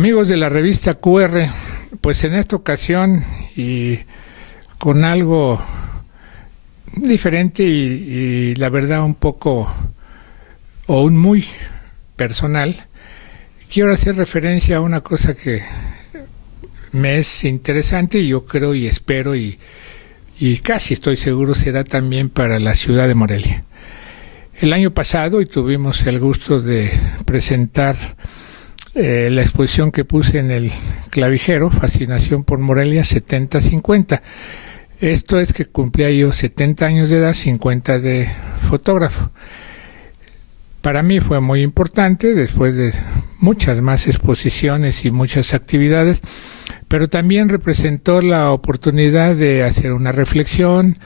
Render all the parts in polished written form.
Amigos de la revista QR, pues en esta ocasión y con algo diferente y la verdad un poco o un muy personal, quiero hacer referencia a una cosa que me es interesante y yo creo y espero y casi estoy seguro será también para la ciudad de Morelia. El año pasado y tuvimos el gusto de presentar la exposición que puse en el clavijero, Fascinación por Morelia 70-50. Esto es que cumplía yo 70 años de edad, 50 de fotógrafo. Para mí fue muy importante, después de muchas más exposiciones y muchas actividades, pero también representó la oportunidad de hacer una reflexión,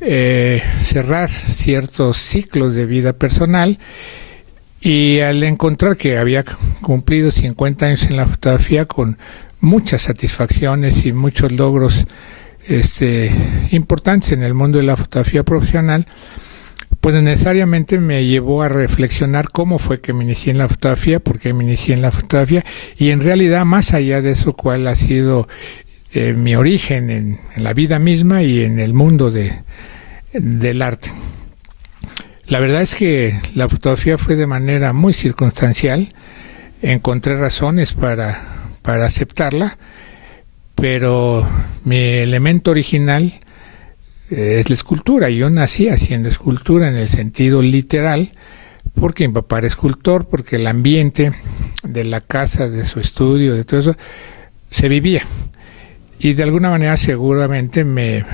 cerrar ciertos ciclos de vida personal. Y al encontrar que había cumplido 50 años en la fotografía con muchas satisfacciones y muchos logros importantes en el mundo de la fotografía profesional, pues necesariamente me llevó a reflexionar cómo fue que me inicié en la fotografía, por qué me inicié en la fotografía y en realidad más allá de eso cuál ha sido mi origen en la vida misma y en el mundo del arte. La verdad es que la fotografía fue de manera muy circunstancial, encontré razones para aceptarla, pero mi elemento original es la escultura. Yo nací haciendo escultura en el sentido literal, porque mi papá era escultor, porque el ambiente de la casa, de su estudio, de todo eso, se vivía. Y de alguna manera seguramente me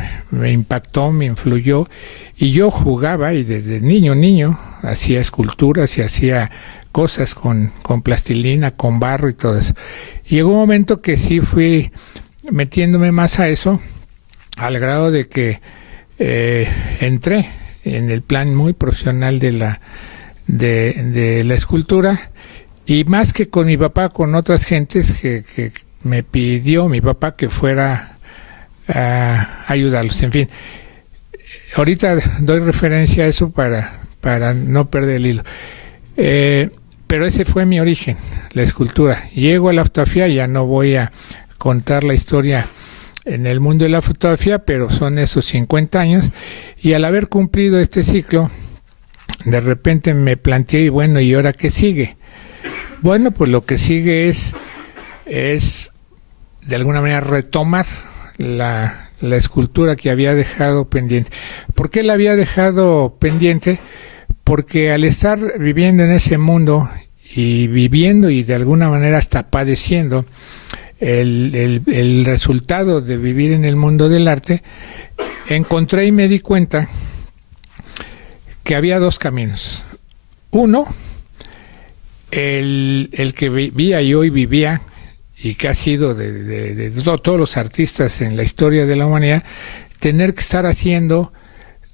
impactó, me influyó, y yo jugaba y desde niño hacía esculturas y hacía cosas con plastilina, con barro y todo eso. Y llegó un momento que sí fui metiéndome más a eso, al grado de que entré en el plan muy profesional de la escultura, y más que con mi papá, con otras gentes que me pidió mi papá que fuera a ayudarlos. En fin, ahorita doy referencia a eso para no perder el hilo. Pero ese fue mi origen, la escultura. Llego a la fotografía, ya no voy a contar la historia en el mundo de la fotografía, pero son esos 50 años, y al haber cumplido este ciclo, de repente me planteé, bueno, ¿y ahora qué sigue? Bueno, pues lo que sigue es de alguna manera retomar la escultura que había dejado pendiente. ¿Por qué la había dejado pendiente? Porque al estar viviendo en ese mundo y viviendo y de alguna manera hasta padeciendo el resultado de vivir en el mundo del arte, encontré y me di cuenta que había dos caminos. Uno, el que vivía yo y vivía, y que ha sido de todos los artistas en la historia de la humanidad, tener que estar haciendo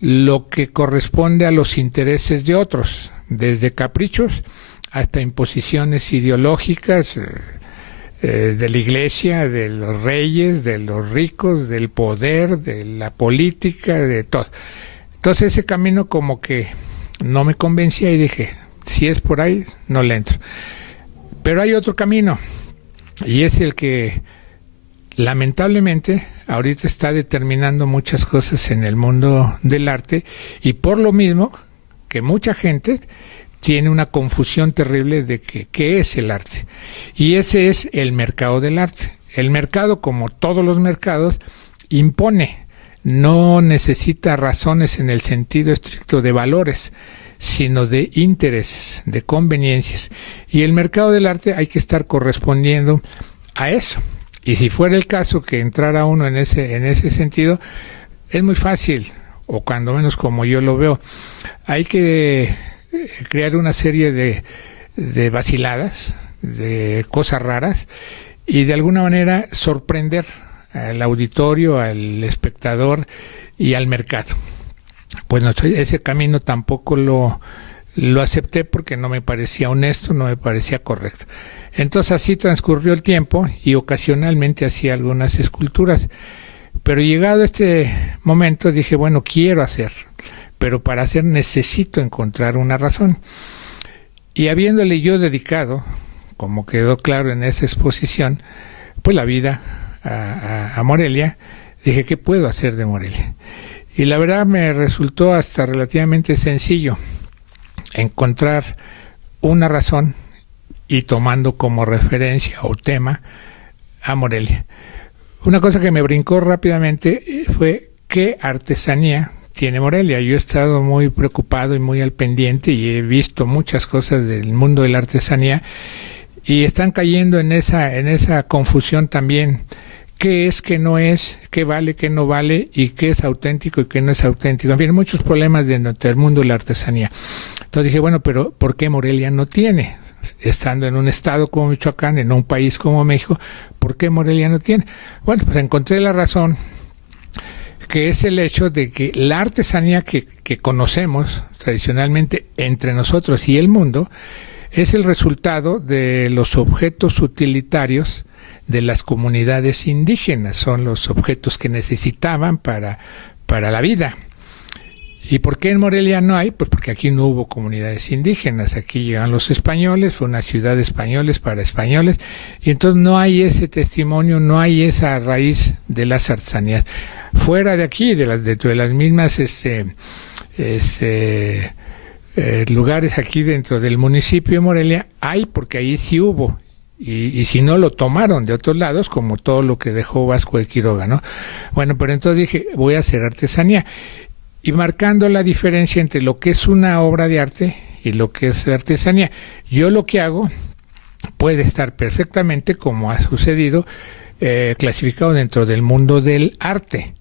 lo que corresponde a los intereses de otros, desde caprichos hasta imposiciones ideológicas de la iglesia, de los reyes, de los ricos, del poder, de la política, de todo. Entonces ese camino como que no me convencía y dije, si es por ahí, no le entro. Pero hay otro camino, y es el que lamentablemente ahorita está determinando muchas cosas en el mundo del arte, y por lo mismo que mucha gente tiene una confusión terrible de qué es el arte. Y ese es el mercado del arte. El mercado, como todos los mercados, impone, no necesita razones en el sentido estricto de valores, sino de intereses, de conveniencias. Y el mercado del arte hay que estar correspondiendo a eso. Y si fuera el caso que entrara uno en ese sentido, es muy fácil, o cuando menos como yo lo veo. Hay que crear una serie de vaciladas, de cosas raras, y de alguna manera sorprender al auditorio, al espectador y al mercado. Pues no, ese camino tampoco lo acepté porque no me parecía honesto, no me parecía correcto. Entonces así transcurrió el tiempo y ocasionalmente hacía algunas esculturas. Pero llegado este momento dije, bueno, quiero hacer, pero para hacer necesito encontrar una razón. Y habiéndole yo dedicado como quedó claro en esa exposición, pues la vida a Morelia. Dije, ¿qué puedo hacer de Morelia? Y la verdad me resultó hasta relativamente sencillo encontrar una razón y tomando como referencia o tema a Morelia. Una cosa que me brincó rápidamente fue qué artesanía tiene Morelia. Yo he estado muy preocupado y muy al pendiente y he visto muchas cosas del mundo de la artesanía y están cayendo en esa confusión también. ¿Qué es, qué no es, qué vale, qué no vale y qué es auténtico y qué no es auténtico? En fin, muchos problemas dentro del mundo de la artesanía. Entonces dije, bueno, pero ¿por qué Morelia no tiene? Estando en un estado como Michoacán, en un país como México, ¿por qué Morelia no tiene? Bueno, pues encontré la razón, que es el hecho de que la artesanía que conocemos tradicionalmente entre nosotros y el mundo es el resultado de los objetos utilitarios de las comunidades indígenas, son los objetos que necesitaban para la vida. ¿Y por qué en Morelia no hay? Pues porque aquí no hubo comunidades indígenas, aquí llegan los españoles, fue una ciudad de españoles para españoles, y entonces no hay ese testimonio, no hay esa raíz de las artesanías. Fuera de aquí, dentro de las mismas lugares aquí dentro del municipio de Morelia, hay, porque ahí sí hubo. Y si no lo tomaron de otros lados, como todo lo que dejó Vasco de Quiroga, ¿no? Bueno, pero entonces dije, voy a hacer artesanía. Y marcando la diferencia entre lo que es una obra de arte y lo que es artesanía. Yo lo que hago puede estar perfectamente, como ha sucedido, clasificado dentro del mundo del arte.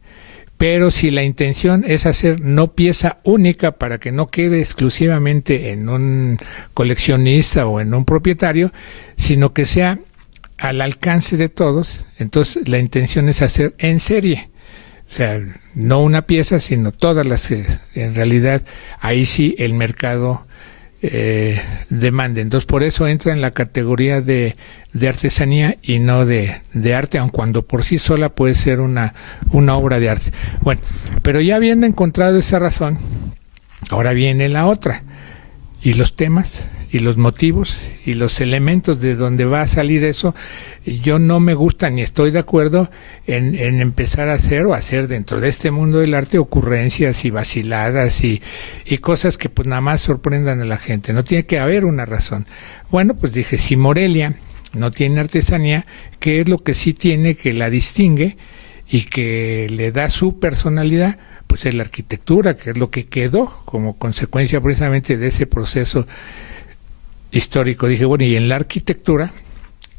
Pero si la intención es hacer no pieza única para que no quede exclusivamente en un coleccionista o en un propietario, sino que sea al alcance de todos, entonces la intención es hacer en serie. O sea, no una pieza, sino todas las que en realidad ahí sí el mercado demande. Entonces por eso entra en la categoría de artesanía y no de arte, aun cuando por sí sola puede ser una obra de arte. Bueno, pero ya habiendo encontrado esa razón, ahora viene la otra, y los temas y los motivos y los elementos de donde va a salir eso. Yo no me gusta ni estoy de acuerdo en empezar a hacer dentro de este mundo del arte ocurrencias y vaciladas y cosas que pues nada más sorprendan a la gente. No tiene que haber una razón. Bueno, pues dije, si Morelia no tiene artesanía, ¿qué es lo que sí tiene que la distingue y que le da su personalidad? Pues es la arquitectura, que es lo que quedó como consecuencia precisamente de ese proceso histórico. Dije, bueno, y en la arquitectura,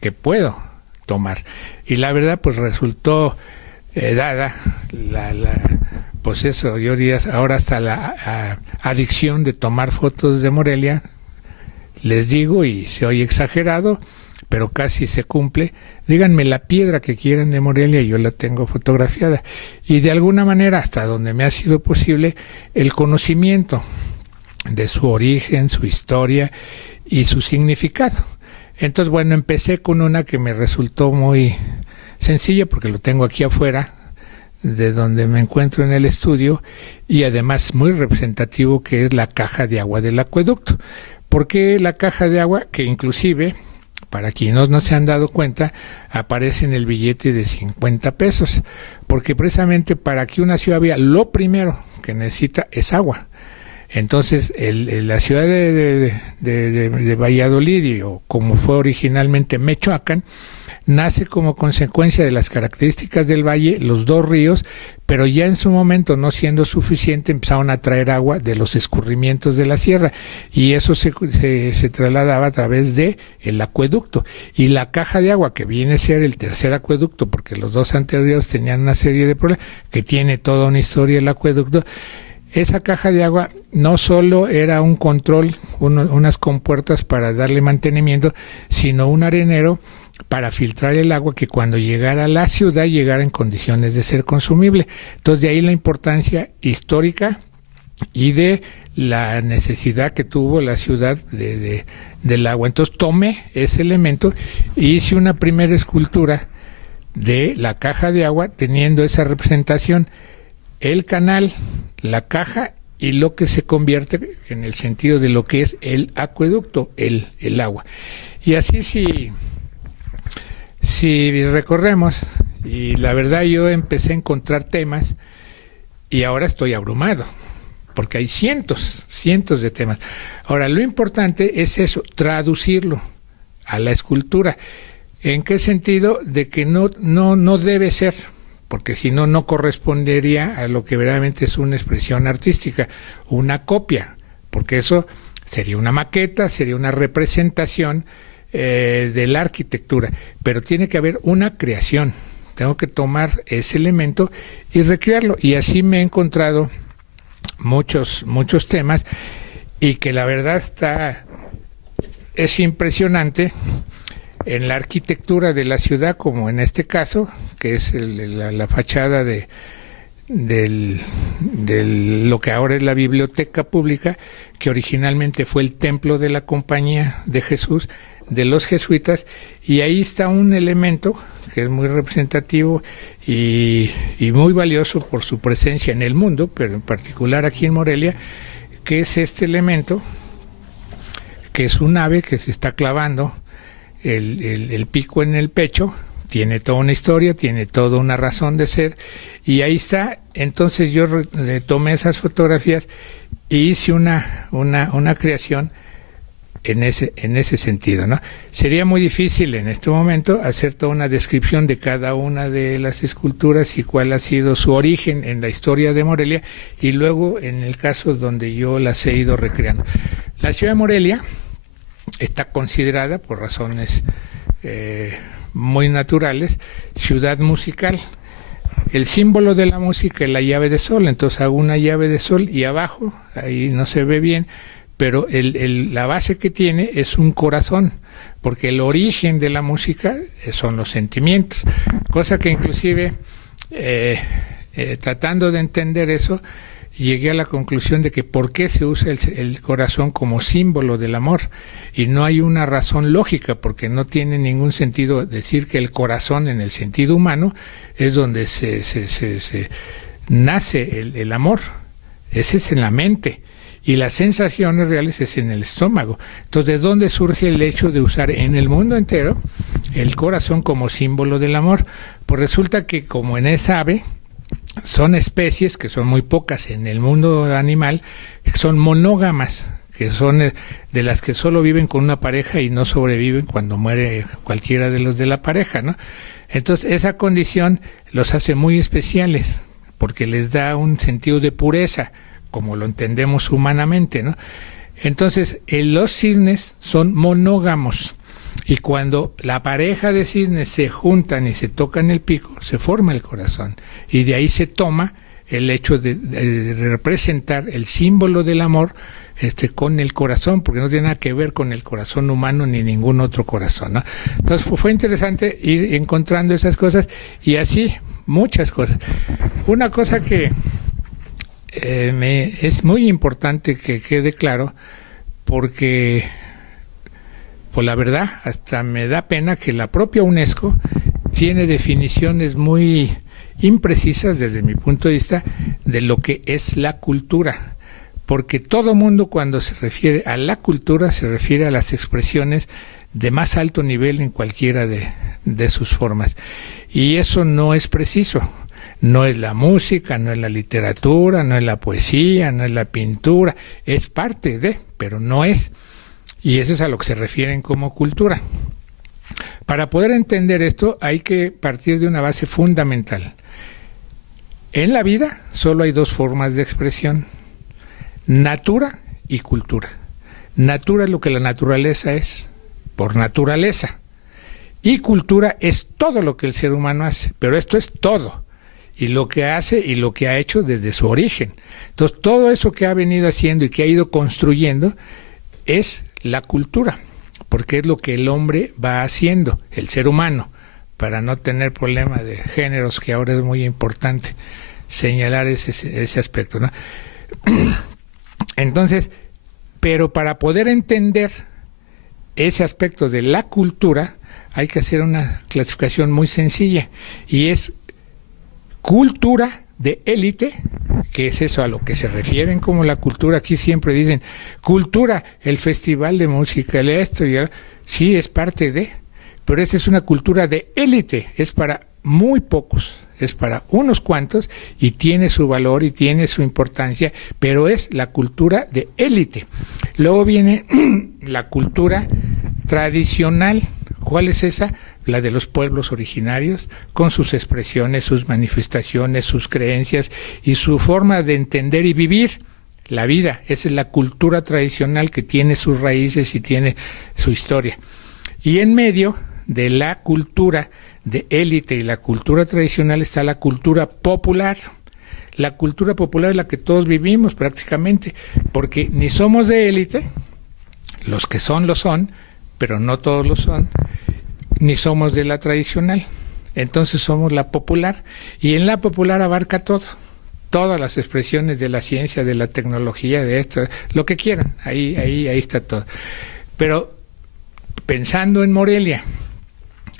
¿qué puedo tomar? Y la verdad, pues resultó dada pues eso, yo diría ahora hasta la adicción de tomar fotos de Morelia. Les digo, y se oye exagerado, pero casi se cumple, díganme la piedra que quieran de Morelia, yo la tengo fotografiada. Y de alguna manera, hasta donde me ha sido posible, el conocimiento de su origen, su historia y su significado. Entonces, bueno, empecé con una que me resultó muy sencilla, porque lo tengo aquí afuera, de donde me encuentro en el estudio, y además muy representativo, que es la caja de agua del acueducto. ¿Por qué la caja de agua? Que inclusive, para quienes no se han dado cuenta, aparece en el billete de 50 pesos, porque precisamente para que una ciudad viva, lo primero que necesita es agua. Entonces, la ciudad de Valladolid, o como fue originalmente Michoacán, nace como consecuencia de las características del valle, los dos ríos, pero ya en su momento, no siendo suficiente, empezaron a traer agua de los escurrimientos de la sierra, y eso se trasladaba a través de el acueducto. Y la caja de agua, que viene a ser el tercer acueducto, porque los dos anteriores tenían una serie de problemas, que tiene toda una historia el acueducto. Esa caja de agua no solo era un control, unas compuertas para darle mantenimiento, sino un arenero para filtrar el agua, que cuando llegara a la ciudad llegara en condiciones de ser consumible. Entonces, de ahí la importancia histórica y de la necesidad que tuvo la ciudad del agua. Entonces tomé ese elemento e hice una primera escultura de la caja de agua teniendo esa representación: el canal, la caja y lo que se convierte en el sentido de lo que es el acueducto, el agua. Y así si recorremos, y la verdad yo empecé a encontrar temas y ahora estoy abrumado, porque hay cientos de temas. Ahora, lo importante es eso, traducirlo a la escultura. ¿En qué sentido? De que no debe ser, porque si no, no correspondería a lo que verdaderamente es una expresión artística, una copia, porque eso sería una maqueta, sería una representación de la arquitectura, pero tiene que haber una creación. Tengo que tomar ese elemento y recrearlo, y así me he encontrado muchos temas, y que la verdad es impresionante en la arquitectura de la ciudad, como en este caso, que es la fachada de lo que ahora es la biblioteca pública, que originalmente fue el templo de la Compañía de Jesús, de los jesuitas, y ahí está un elemento que es muy representativo y muy valioso por su presencia en el mundo, pero en particular aquí en Morelia, que es este elemento, que es un ave que se está clavando el pico en el pecho. Tiene toda una historia, tiene toda una razón de ser, y ahí está. Entonces yo tomé esas fotografías e hice una creación en ese sentido, ¿no? Sería muy difícil en este momento hacer toda una descripción de cada una de las esculturas y cuál ha sido su origen en la historia de Morelia, y luego en el caso donde yo las he ido recreando. La ciudad de Morelia está considerada, por razones muy naturales, ciudad musical. El símbolo de la música es la llave de sol, entonces hago una llave de sol y abajo, ahí no se ve bien, pero la base que tiene es un corazón, porque el origen de la música son los sentimientos, cosa que inclusive tratando de entender eso, llegué a la conclusión de que por qué se usa el corazón como símbolo del amor, y no hay una razón lógica, porque no tiene ningún sentido decir que el corazón en el sentido humano es donde se nace el amor. Ese es en la mente, y las sensaciones reales es en el estómago. Entonces, ¿de dónde surge el hecho de usar en el mundo entero el corazón como símbolo del amor? Pues resulta que, como en esa ave, son especies, que son muy pocas en el mundo animal, que son monógamas, que son de las que solo viven con una pareja y no sobreviven cuando muere cualquiera de los de la pareja, ¿no? Entonces, esa condición los hace muy especiales, porque les da un sentido de pureza, como lo entendemos humanamente, ¿no? Entonces, los cisnes son monógamos, y cuando la pareja de cisnes se juntan y se tocan el pico, se forma el corazón, y de ahí se toma el hecho de representar el símbolo del amor con el corazón, porque no tiene nada que ver con el corazón humano ni ningún otro corazón, ¿no? Entonces fue interesante ir encontrando esas cosas, y así muchas cosas. Una cosa que es muy importante que quede claro, porque pues la verdad hasta me da pena que la propia UNESCO tiene definiciones muy imprecisas desde mi punto de vista de lo que es la cultura, porque todo mundo cuando se refiere a la cultura se refiere a las expresiones de más alto nivel en cualquiera de sus formas, y eso no es preciso. No es la música, no es la literatura, no es la poesía, no es la pintura, es parte de, pero no es. Y eso es a lo que se refieren como cultura. Para poder entender esto hay que partir de una base fundamental. En la vida solo hay dos formas de expresión: natura y cultura. Natura es lo que la naturaleza es, por naturaleza. Y cultura es todo lo que el ser humano hace, pero esto es todo. Y lo que hace y lo que ha hecho desde su origen. Entonces, todo eso que ha venido haciendo y que ha ido construyendo es la cultura, porque es lo que el hombre va haciendo, el ser humano, para no tener problema de géneros, que ahora es muy importante señalar ese aspecto, ¿no? Entonces, pero para poder entender ese aspecto de la cultura, hay que hacer una clasificación muy sencilla, y es cultura de élite, ¿Qué es eso a lo que se refieren como la cultura? Aquí siempre dicen, cultura, el festival de música, el esto y el... Sí, es parte de, pero esa es una cultura de élite, es para muy pocos, es para unos cuantos y tiene su valor y tiene su importancia, pero es la cultura de élite. Luego viene la cultura tradicional. ¿Cuál es esa? La de los pueblos originarios, con sus expresiones, sus manifestaciones, sus creencias y su forma de entender y vivir la vida. Esa es la cultura tradicional que tiene sus raíces y tiene su historia. Y en medio de la cultura de élite y la cultura tradicional está la cultura popular. La cultura popular es la que todos vivimos prácticamente, porque ni somos de élite, los que son lo son, pero no todos lo son, ni somos de la tradicional. Entonces somos la popular, y en la popular abarca todo, todas las expresiones de la ciencia, de la tecnología, de esto, lo que quieran, ahí está todo. Pero pensando en Morelia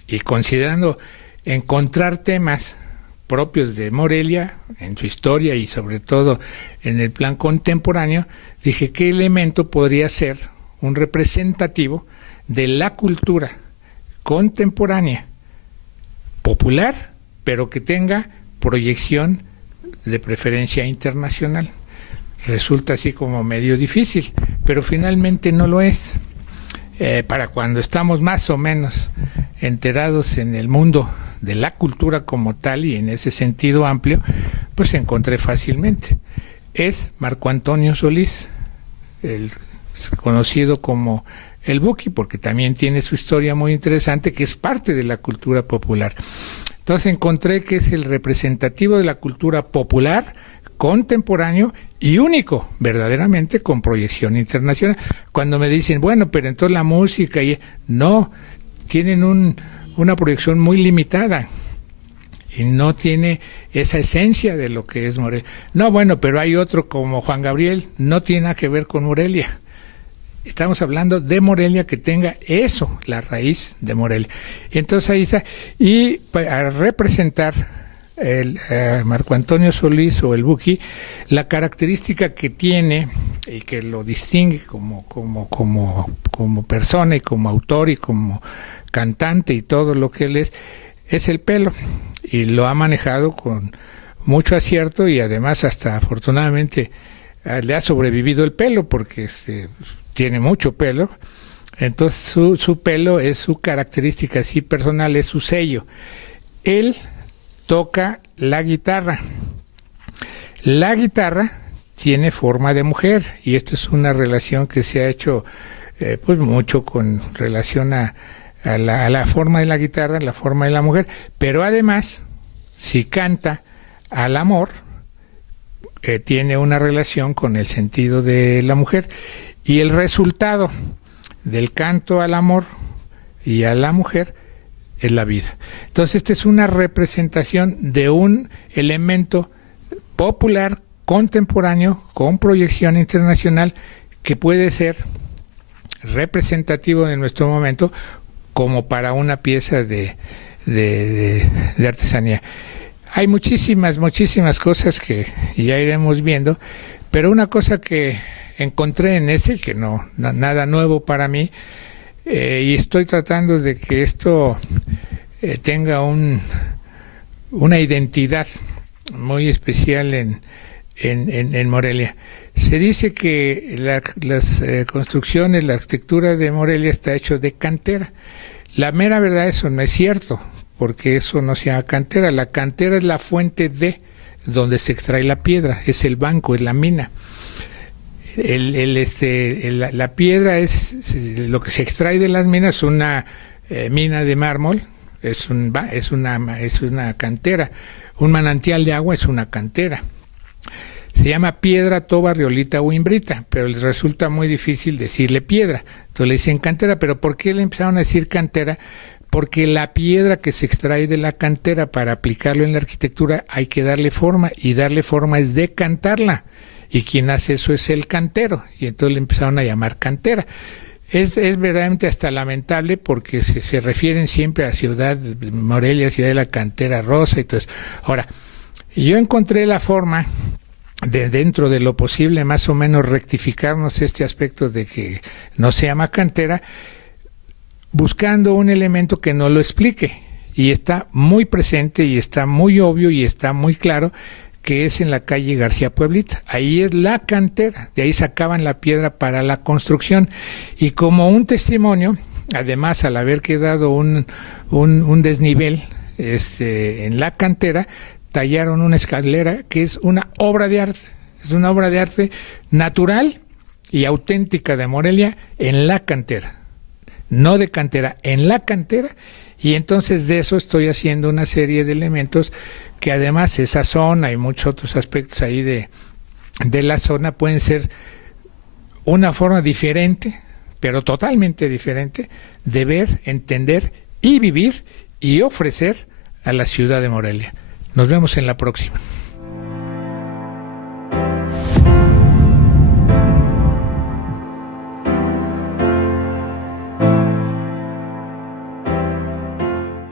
y considerando encontrar temas propios de Morelia en su historia y sobre todo en el plan contemporáneo, dije, ¿qué elemento podría ser un representativo de la cultura contemporánea, popular, pero que tenga proyección de preferencia internacional? Resulta así como medio difícil, pero finalmente no lo es. Para cuando estamos más o menos enterados en el mundo de la cultura como tal y en ese sentido amplio, pues encontré fácilmente. Es Marco Antonio Solís, el conocido como el Buki, porque también tiene su historia muy interesante, que es parte de la cultura popular. Entonces encontré que es el representativo de la cultura popular, contemporáneo y único, verdaderamente, con proyección internacional. Cuando me dicen, bueno, pero entonces la música, no, tienen una proyección muy limitada y no tiene esa esencia de lo que es Morelia. No, bueno, pero hay otro como Juan Gabriel, no tiene nada que ver con Morelia. Estamos hablando de Morelia, que tenga eso, la raíz de Morelia. Entonces ahí está. Y para representar el Marco Antonio Solís o el Buki, la característica que tiene y que lo distingue como persona y como autor y como cantante y todo lo que él es el pelo, y lo ha manejado con mucho acierto y además hasta afortunadamente le ha sobrevivido el pelo, porque tiene mucho pelo. Entonces su pelo es su característica así personal, es su sello. Él toca la guitarra. La guitarra tiene forma de mujer, y esto es una relación que se ha hecho pues mucho con relación a la forma de la guitarra, la forma de la mujer, pero además, si canta al amor, tiene una relación con el sentido de la mujer, y el resultado del canto al amor y a la mujer es la vida. Entonces, esta es una representación de un elemento popular, contemporáneo, con proyección internacional, que puede ser representativo de nuestro momento como para una pieza de artesanía. Hay muchísimas cosas que ya iremos viendo, pero una cosa que encontré en ese, que nada nuevo para mí, y estoy tratando de que esto tenga una identidad muy especial en Morelia. Se dice que las construcciones, la arquitectura de Morelia está hecho de cantera. La mera verdad, eso no es cierto, porque eso no se llama cantera. La cantera es la fuente de donde se extrae la piedra, es el banco, es la mina. La piedra es lo que se extrae de las minas, una mina de mármol, es una cantera. Un manantial de agua es una cantera. Se llama piedra, toba, riolita o imbrita, pero les resulta muy difícil decirle piedra. Entonces le dicen cantera. ¿Pero por qué le empezaron a decir cantera? Porque la piedra que se extrae de la cantera, para aplicarlo en la arquitectura, hay que darle forma, y darle forma es decantarla. Y quien hace eso es el cantero, y entonces le empezaron a llamar cantera. Es verdaderamente hasta lamentable, porque se refieren siempre a Ciudad Morelia, Ciudad de la Cantera Rosa y todo eso. Ahora, yo encontré la forma de dentro de lo posible, más o menos rectificarnos este aspecto de que no se llama cantera, buscando un elemento que no lo explique. Y está muy presente y está muy obvio y está muy claro que es en la calle García Pueblita. Ahí es la cantera, de ahí sacaban la piedra para la construcción. Y como un testimonio, además al haber quedado un desnivel en la cantera, tallaron una escalera que es una obra de arte. Es una obra de arte natural y auténtica de Morelia en la cantera. No de cantera, en la cantera. Y entonces de eso estoy haciendo una serie de elementos que además esa zona y muchos otros aspectos ahí de la zona pueden ser una forma diferente, pero totalmente diferente, de ver, entender y vivir y ofrecer a la ciudad de Morelia. Nos vemos en la próxima.